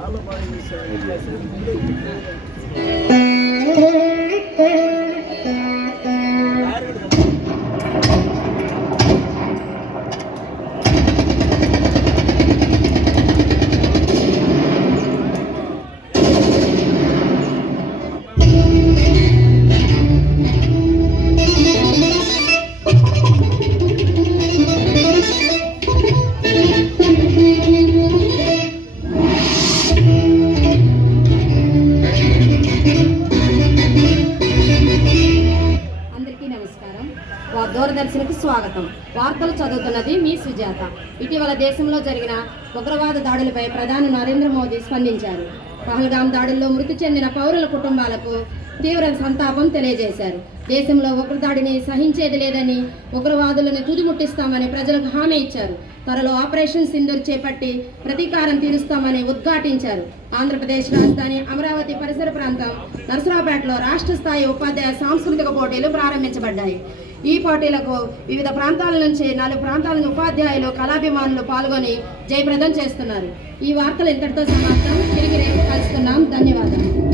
చాలా వార్తలు చదువుతున్నది మీ సుజాత. ఇటీవల దేశంలో జరిగిన ఉగ్రవాద దాడులపై ప్రధాని నరేంద్ర మోదీ స్పందించారు. పహల్గాం దాడుల్లో మృతి చెందిన పౌరుల కుటుంబాలకు తీవ్ర సంతాపం తెలియజేశారు. దేశంలో ఉగ్రదాడిని సహించేది లేదని ఉగ్రవాదులను తుదిముట్టిస్తామని ప్రజలకు హామీ ఇచ్చారు. త్వరలో ఆపరేషన్ సింధూర్ చేపట్టి ప్రతీకారం తీరుస్తామని ఉద్ఘాటించారు. ఆంధ్రప్రదేశ్ రాజధాని అమరావతి పరిసర ప్రాంతం నరసరావుపేటలో రాష్ట్ర స్థాయి ఉపాధ్యాయ సాంస్కృతిక పోటీలు ప్రారంభించబడ్డాయి. ఈ పోటీలకు వివిధ ప్రాంతాల నుంచి నాలుగు ప్రాంతాల ఉపాధ్యాయులు కళాభిమానులు పాల్గొని జయప్రదం చేస్తున్నారు. ఈ వార్తలు ఇంతటితో సమాప్తం. తిరిగి రేపు కలుసుకున్నాం ధన్యవాదాలు.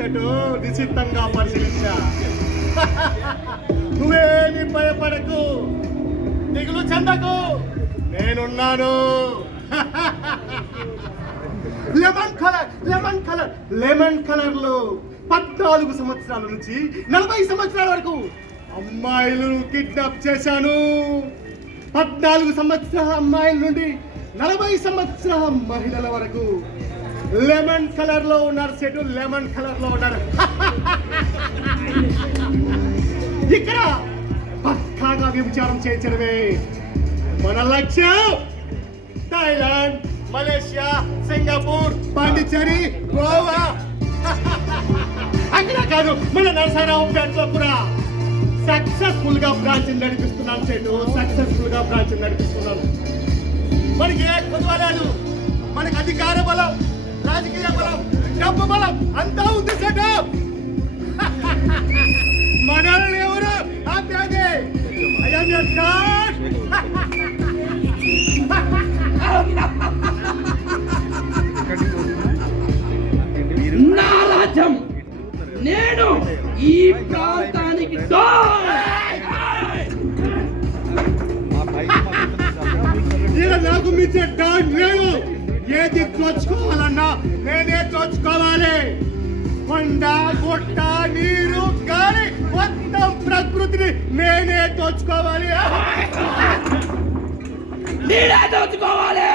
పరిశీలించాను నిశ్చితంగా పరిశీలించా. నువ్వేమి భయపడకు. దిగులు చెందకు. నేనున్నాను. Lemon colour lemon colour lemon కలర్లో పద్నాలుగు సంవత్సరాల నుంచి నలభై సంవత్సరాల వరకు అమ్మాయిలను కిడ్నాప్ చేశాను. పద్నాలుగు సంవత్సరాల అమ్మాయిల నుండి నలభై సంవత్సరాల మహిళల వరకు లెమన్ కలర్లో ఉన్నారు సెటు లెమన్ కలర్లో ఉన్నారు. ఇక్కడ పక్కాగా వ్యభిచారం చేయించడమే. మన లక్ష్యం Thailand Malaysia Singapore Pondicherry Goa. అక్కడ కాదు మన నరసరావుపేటలో కూడా సక్సెస్ఫుల్గా బ్రాంచ్ నడిపిస్తున్నాను చెట్టు సక్సెస్ఫుల్గా బ్రాంచ్ నడిపిస్తున్నాను. మనకి ఏ కుదవలేదు మనకి అధికార బలం రాజకీయ బలం డబ్బు బలం అంతా ఉంది సెట్ మనల్ని ఎవరు ఆపేది నా రాజ్యం. నేను ఈ ప్రాంతానికి నాకు మించే డాన్ నేను ఏది దోచుకోవాలన్నా నేనే దోచుకోవాలి. కొండ గుట్ట నీరు గాలి మొత్తం ప్రకృతిని నేనే దోచుకోవాలి. నేనే దోచుకోవాలి.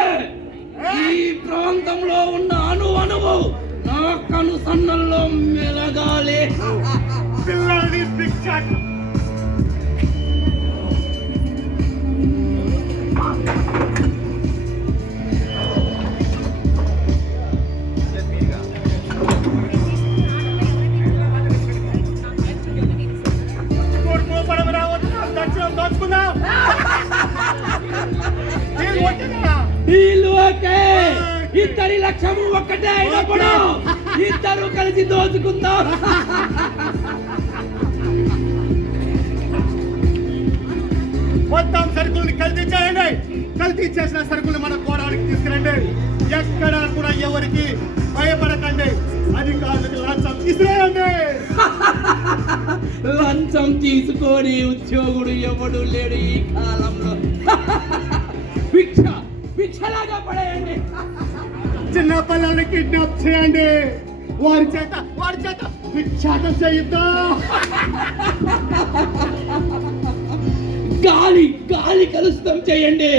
ఈ ప్రాంతంలో ఉన్న అణు అణువు నా కను సన్నల్లో మెలగాలి. పిల్లల్ని భిక్షాటం ఒక్కటే అయినప్పుడు ఇద్దరు కలిసి దోచుకుందాం. మొత్తం సరుకుల్ని కల్తీ చేయండి కల్తీ చేసిన సరుకులు మన కోరానికి తీసుకురండి. ఎక్కడా కూడా ఎవరికి భయపడకండి. అధికారులకు లంచం ఇసిరేయండి లంచం తీసుకొని ఉద్యోగుడు ఎవడు లేడు ఈ కాలంలో. భిక్ష భిక్షలాగా పడేయండి. చిన్న పిల్లల్ని కిడ్నాప్ చేయండి. వారి చేత వారి చేత భిక్షాటం చేయిద్దాం. గాలి గాలి కలుషితం చేయండి.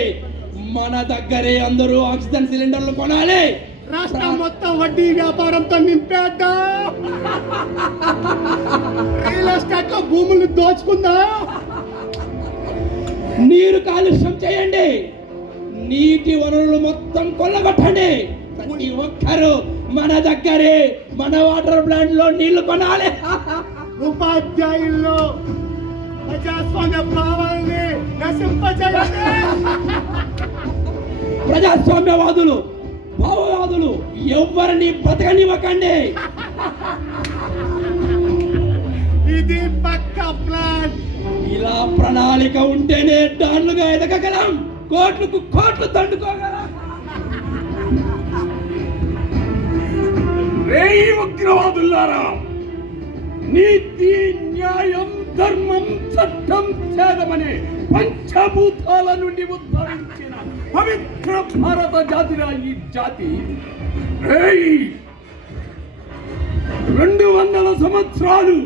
మన దగ్గరే అందరూ ఆక్సిజన్ సిలిండర్లు కొనాలి. రాష్ట్రం మొత్తం వడ్డీ వ్యాపారంతో నింపేద్దాం. రియల్ ఎస్టేట్లో భూములు దోచుకుందాం. నీరు కాలుష్యం చేయండి. నీటి వనరులు మొత్తం కొల్లగొట్టండి. ప్రతి ఒక్కరూ మన దగ్గరే. మన వాటర్ ప్లాంట్లో నీళ్ళు కొనాలి. ఉపాధ్యాయుల్లో ప్రజాస్వామ్య భావాల్ని నశింపజేయండి. ప్రజాస్వామ్యవాదులు భావవాదులు ఎవరిని బతకనివ్వకండి. ఇది పక్క ప్లాన్. ఇలా ప్రణాళిక ఉంటేనే డాన్లుగా ఎదగగలం. కోట్లకు కోట్లు దండుకోగలం. రేయి ఉగ్రవాదులారా నీతి న్యాయం ధర్మం చట్టం త్యాగమనే పంచభూతాల నుండి ఉద్భవించిన పవిత్ర భారత జాతిరా ఈ జాతి. రేయి రెండు వందల సంవత్సరాలు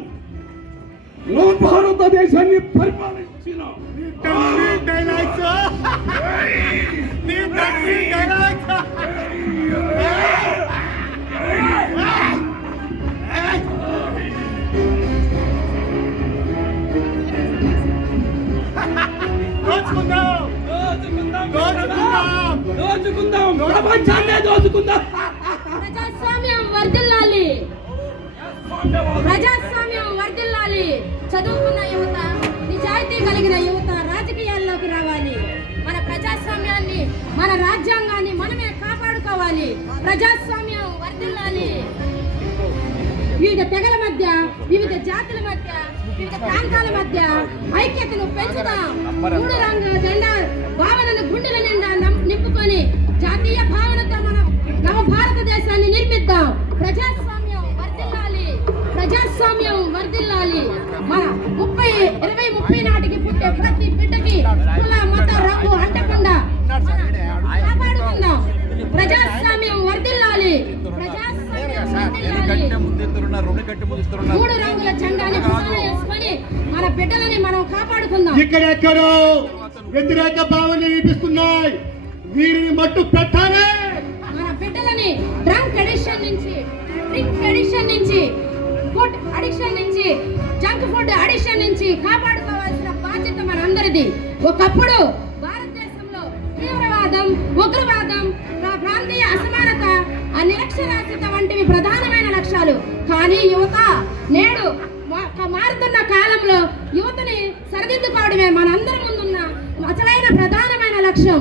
భారతదేశాన్ని పరిపాలించిన డైలాగ్స్ ప్రజాస్వామ్యం వర్ధిల్లాలి. ప్రజాస్వామ్యం వర్ధిల్లాలి. చదువుకున్న వివిధ తెగల మధ్య వివిధ జాతుల మధ్య వివిధ ప్రాంతాల మధ్య ఐక్యతను పెంచుదాం. మూడు రంగు జెండా భావనను గుండెల నిండా నం- నింపుకొని జాతీయ భావనతో మనం నవ భారతదేశాన్ని నిర్మిద్దాం. ప్రజాస్వామ్యం వర్ధిల్లాలి. ప్రజాస్వామ్యం వర్ధిల్లాలి. మన ముప్పై ఇరవై ముప్పై నాటికి పుట్టే ప్రతి బిడ్డకి కుల మత రంగు అంటకుండా కాపాడుకుందాం. ప్రజాస్వామ్యం వర్ధిల్లాలి. మూడు రంగుల జెండాని వేసుకొని మన బిడ్డలని మనం కాపాడుకుందాం. ఇక్కడెక్కడో వ్యతిరేక భావన వినిపిస్తున్నాయి. వీరిని మట్టు పెట్టాలి. మన బిడ్డలని డ్రంక్ అడిక్షన్ నుంచి డ్రింక్ అడిక్షన్ నుంచి ఫుడ్ అడిక్షన్ నుంచి జంక్ ఫుడ్ అడిక్షన్ నుంచి కాపాడుకోవాల్సిన బాధ్యత మనందరిది. ఒకప్పుడు భారతదేశంలో తీవ్రవాదం ఉగ్రవాదం ప్రా- ప్రాంతీయ అసమానత నిరక్షరాస్యత వంటివి ప్రధానమైన లక్ష్యాలు. కానీ యువత నేడు మారుతున్న కాలంలో యువతని సరిదిద్దుకోవడమే మనందరి ముందున్న అసలైన ప్రధానమైన లక్ష్యం.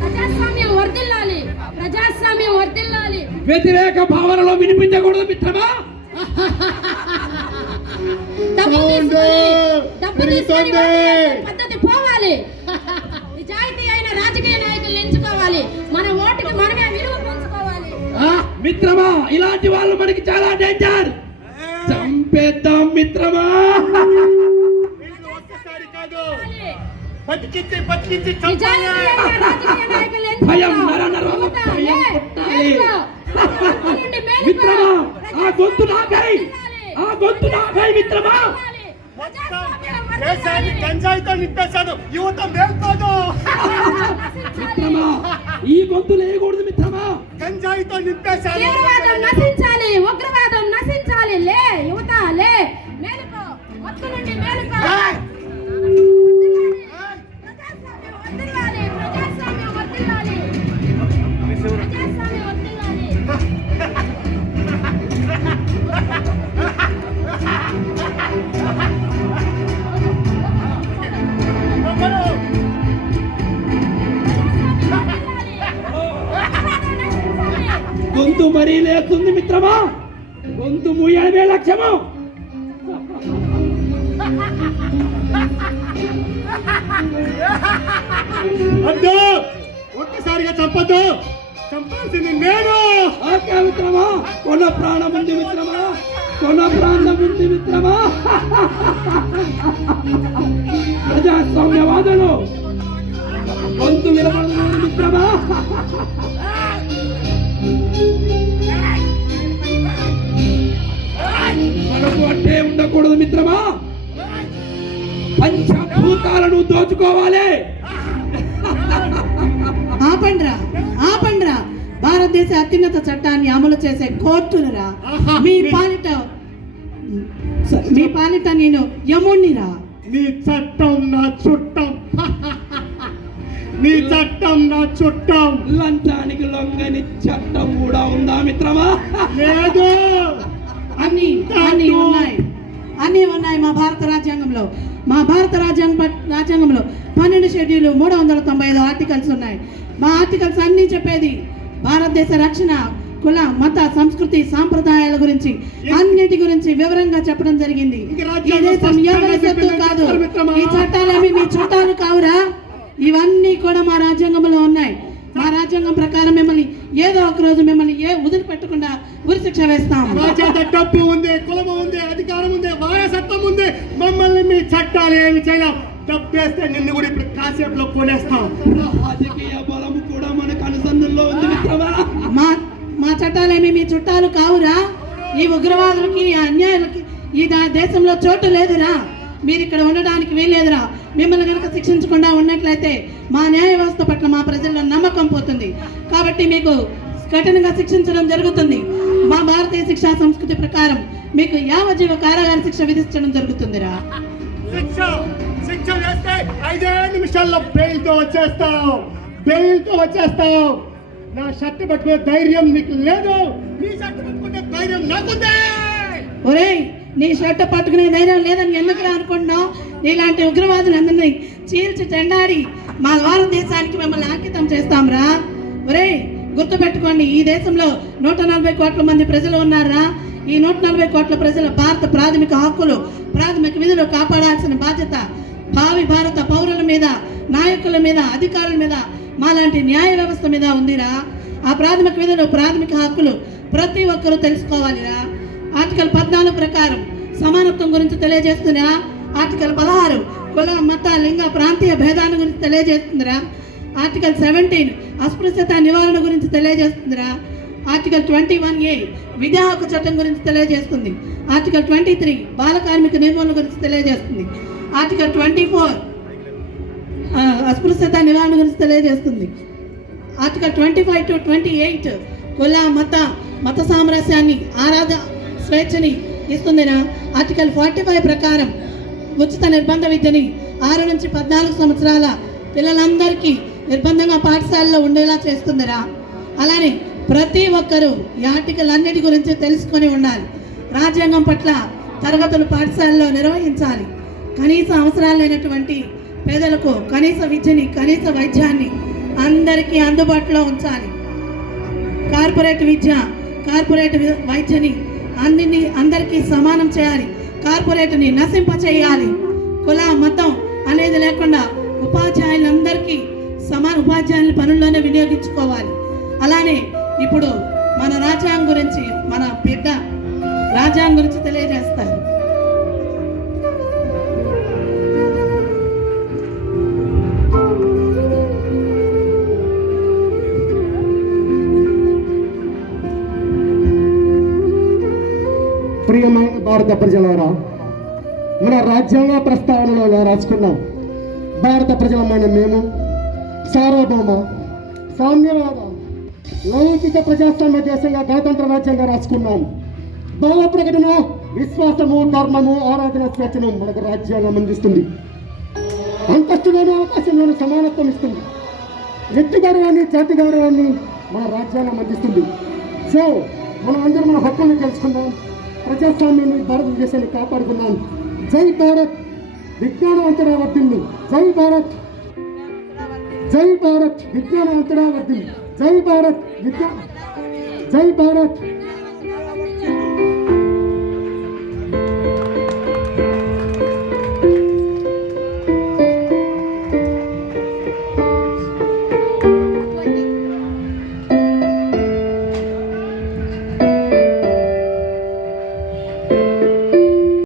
ప్రజాస్వామ్యం వర్ధిల్లాలి. ప్రజాస్వామ్యం వర్ధిల్లాలి. వ్యతిరేక భావనలో వినిపించకూడదు మిత్రమా? డబ్బు Sound మిత్రమా ఇలాంటి వాళ్ళు మనకి చాలా డేంజర్ చంపేద్దాం మిత్రమా. భయం. నర భయం. మిత్రమా ఆ గొంతు నాకై. ఆ గొంతు నాకై మిత్రమా. దేశాన్ని. గంజాయితో నింపేశాను. యువత మేల్కోదు. మిత్రమా ఈ గొంతు లేయకూడదు మిత్రమా. గంజాయితో నింపేశాను. గొంతు మరీ లేస్తుంది మిత్రమా? గొంతు మూయడమే లక్ష్యము? వద్దు! ఒక్కసారిగా చంపద్దు! చంపాల్సింది నేను! ఓకే మిత్రమా? కొన ప్రాణం ఉంది మిత్రమా? కొన ప్రాణం ఉంది మిత్రమా? ప్రజాస్వామ్యవాదులు! గొంతు వినపడదు మిత్రమా? ఉండకూడదు మిత్రమా? పంచభూతాలను దోచుకోవాలి. ఆపండ్రా ఆపండ్రా. భారతదేశ అత్యున్నత చట్టాన్ని అమలు చేసే కోర్టునురా మీ పాలిట మీ పాలిట నేను యముణ్ణిరా. నీ చట్టం నా చుట్టం. నీ చట్టం నా చుట్టం. లంచానికి లొంగని చట్టం కూడా ఉందా మిత్రమా? లేదు. అన్ని అన్ని ఉన్నాయి. అన్ని ఉన్నాయి మా భారత రాజ్యాంగంలో. మా భారత రాజ్యాంగ రాజ్యాంగంలో పన్నెండు షెడ్యూల్ మూడు వందల తొంభై ఐదు ఆర్టికల్స్ ఉన్నాయి. మా ఆర్టికల్స్ అన్నీ చెప్పేది భారతదేశ రక్షణ కుల మత సంస్కృతి సాంప్రదాయాల గురించి. అన్నిటి గురించి వివరంగా చెప్పడం జరిగింది. ఈ దేశం ఎవరి సొత్తు కాదు. ఈ చట్టాలేమి మీ చుట్టాలు కావురా? ఇవన్నీ కూడా మా రాజ్యాంగంలో ఉన్నాయి. మా రాజ్యాంగం ప్రకారం మిమ్మల్ని ఏదో ఒక రోజు మిమ్మల్ని ఏ వదిలిపెట్టకుండా ఉరి శిక్ష వేస్తాం. మా చేత డబ్బు ఉంది కులము ఉంది అధికారం ఉంది వారసత్వం ఉంది మమ్మల్ని మీ చట్టాలు ఏమి చేయలేం డబ్బు వేస్తే నిన్ను కూడా ఇప్పుడు కాసేపులో కొనేస్తాం. రాజకీయ బలము కూడా మనకు అనుసంధంలో ఉంది మిత్రమా? మా మా చట్టాలేమి మీ చుట్టాలు కావురా? ఈ ఉగ్రవాదులకి ఈ అన్యాయులకి ఈ దేశంలో చోటు లేదురా. మీరు ఇక్కడ ఉండడానికి వీల్లేదురా. మిమ్మల్ని కనుక శిక్షించకుండా ఉన్నట్లయితే మా న్యాయ వ్యవస్థ పట్ల మా ప్రజల్లో నమ్మకం పోతుంది. కాబట్టి మీకు కఠినంగా శిక్షించడం జరుగుతుంది. మా భారతీయ శిక్షా సంస్కృతి ప్రకారం మీకు యావజ్జీవ కారాగార శిక్ష విధించడం జరుగుతుందిరా. శిక్ష శిక్ష వేస్తే ఐదే నిమిషాల్లో బెయిల్తో వచ్చేస్తాం బెయిల్తో వచ్చేస్తాం నా షర్ట్ పట్టుకునే ధైర్యం నీకు లేదు. నీ షర్ట్ పట్టుకునే ధైర్యం నాకుందే. ఒరేయ్ నీ షర్ట్ పట్టుకునే ధైర్యం లేదని ఎందుకు అనుకుంటున్నావు? నీలాంటి ఉగ్రవాదులు అందరినీ చీల్చి చెండాడి మా భారతదేశానికి మిమ్మల్ని అంకితం చేస్తాంరా. ఒరేయ్ గుర్తుపెట్టుకోండి ఈ దేశంలో నూట నలభై కోట్ల మంది ప్రజలు ఉన్నారా? ఈ నూట నలభై కోట్ల ప్రజల భారత ప్రాథమిక హక్కులు ప్రాథమిక విధులు కాపాడాల్సిన బాధ్యత భావి భారత పౌరుల మీద నాయకుల మీద అధికారుల మీద మాలాంటి న్యాయ వ్యవస్థ మీద ఉందిరా. ఆ ప్రాథమిక విధులు ప్రాథమిక హక్కులు ప్రతి ఒక్కరూ తెలుసుకోవాలిరా. ఆర్టికల్ పద్నాలుగు ప్రకారం సమానత్వం గురించి తెలియజేస్తుందిరా. ఆర్టికల్ పదహారు కుల మత లింగ ప్రాంతీయ భేదాల గురించి తెలియజేస్తుందిరా. ఆర్టికల్ సెవెంటీన్ అస్పృశ్యత నివారణ గురించి తెలియజేస్తుందిరా. ఆర్టికల్ ట్వంటీ వన్ ఏ విద్యా హక్కు చట్టం గురించి తెలియజేస్తుంది. ఆర్టికల్ ట్వంటీ త్రీ బాల కార్మిక నిర్మూలన గురించి తెలియజేస్తుంది. ఆర్టికల్ ట్వంటీ ఫోర్ అస్పృశ్యత నివారణ గురించి తెలియజేస్తుంది. Article twenty five to twenty eight కుల మత మత సామరస్యాన్ని ఆరాధ స్వేచ్ఛని ఇస్తుందినా ఆర్టికల్ ఫార్టీ ఫైవ్ ప్రకారం ఉచిత నిర్బంధ విద్యని ఆరు నుంచి పద్నాలుగు సంవత్సరాల పిల్లలందరికీ నిర్బంధంగా పాఠశాలలో ఉండేలా చేస్తుందిరా. అలానే ప్రతి ఒక్కరూ ఈ ఆర్టికల్ అన్నిటి గురించి తెలుసుకొని ఉండాలి. రాజ్యాంగం పట్ల తరగతులు పాఠశాలలో నిర్వహించాలి. కనీస అవసరాలు లేనటువంటి పేదలకు కనీస విద్యని కనీస వైద్యాన్ని అందరికీ అందుబాటులో ఉంచాలి. కార్పొరేట్ విద్య కార్పొరేట్ వైద్యని అందరినీ అందరికీ సమానం చేయాలి. కార్పొరేట్ని నశింప చేయాలి కుల మతం అనేది లేకుండా ఉపాధ్యాయులందరికీ సమాన ఉపాధ్యాయుల పనుల్లోనే వినియోగించుకోవాలి. అలానే ఇప్పుడు మన రాజ్యాంగం గురించి మన బిడ్డ రాజ్యాంగం గురించి తెలియజేస్తారు. భారత ప్రజలారా మన రాజ్యాంగ ప్రస్తావనలో రాసుకున్నాం. భారత ప్రజలమైన మేము సార్వభౌమ సామ్యవాద లౌకిక ప్రజాస్వామ్య దేశంగా గణతంత్ర రాజ్యంగా రాసుకున్నాం. భావ ప్రకటన విశ్వాసము ధర్మము ఆరాధన స్వేచ్ఛను మనకు రాజ్యాంగం అందిస్తుంది. అంతస్తులోని అవకాశంలోని సమానత్వం ఇస్తుంది. వ్యక్తి గౌరవాన్ని జాతి గౌరవాన్ని మన రాజ్యాంగం అందిస్తుంది. సో మనం అందరం మన హక్కులను తెలుసుకుందాం. ప్రజాస్వామ్యాన్ని భారతదేశాన్ని కాపాడుకున్నాను. జై భారత్! విజ్ఞానవంతుడా వర్ధిల్లు జై భారత్! జై భారత్! విజ్ఞానవంతుడా వర్ధిల్లు జై భారత్! విజ్ఞా జై భారత్!